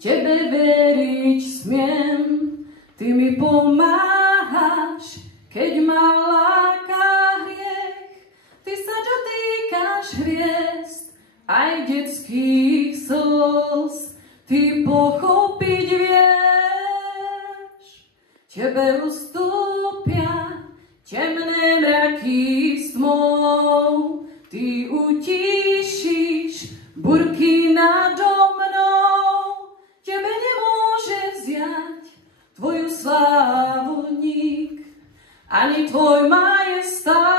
tebe veriť smiem. Ty mi pomáhaš, keď ma láka hriech. Ty sa dotýkaš hviezd, aj detských slz. Ty pochopiť vieš, tebe ustúpia temné mraky stmov. Ty utíšiš burky nado mnou. Tebe nemôže vziať tvoju slávu nik, ani tvoj majestát.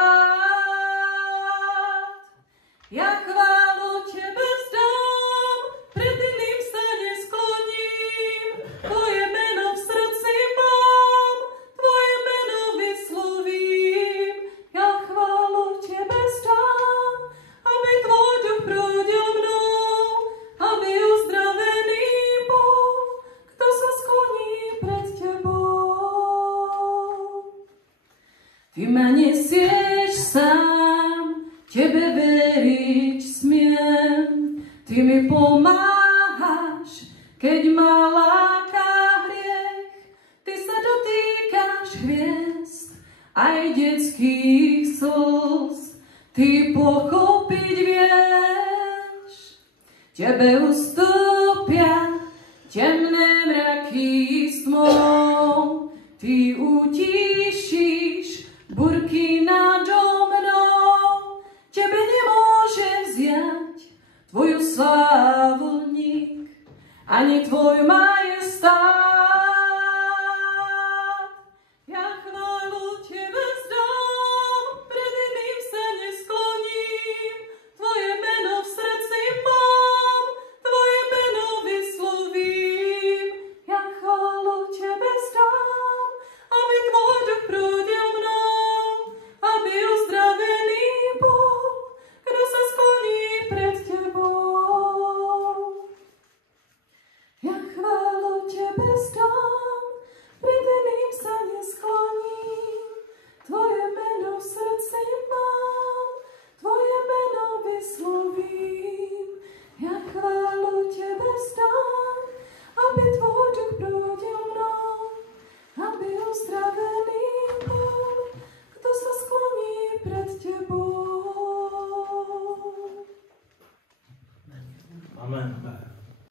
Ja chválu tebe vzdám, pred iným sa neskloním. Tvoje meno v srdci mám, tvoje meno vyslovím. Ja chválu tebe vzdám, aby tvoj duch prúdil mnou, aby uzdravený bol, kto sa skloní pred tebou. Ty ma nesieš sám, tebe veriť smiem. Ty mi pomáhaš, keď ma láka hriech. Ty sa dotýkaš hviezd, aj detských slz. Ty pochopiť vieš, tebe ustúpia temné mraky stmov. Ty utíšiš burky nado mnou. Tebe nemôže vziať tvoju slávu nik, ani tvoj majestát.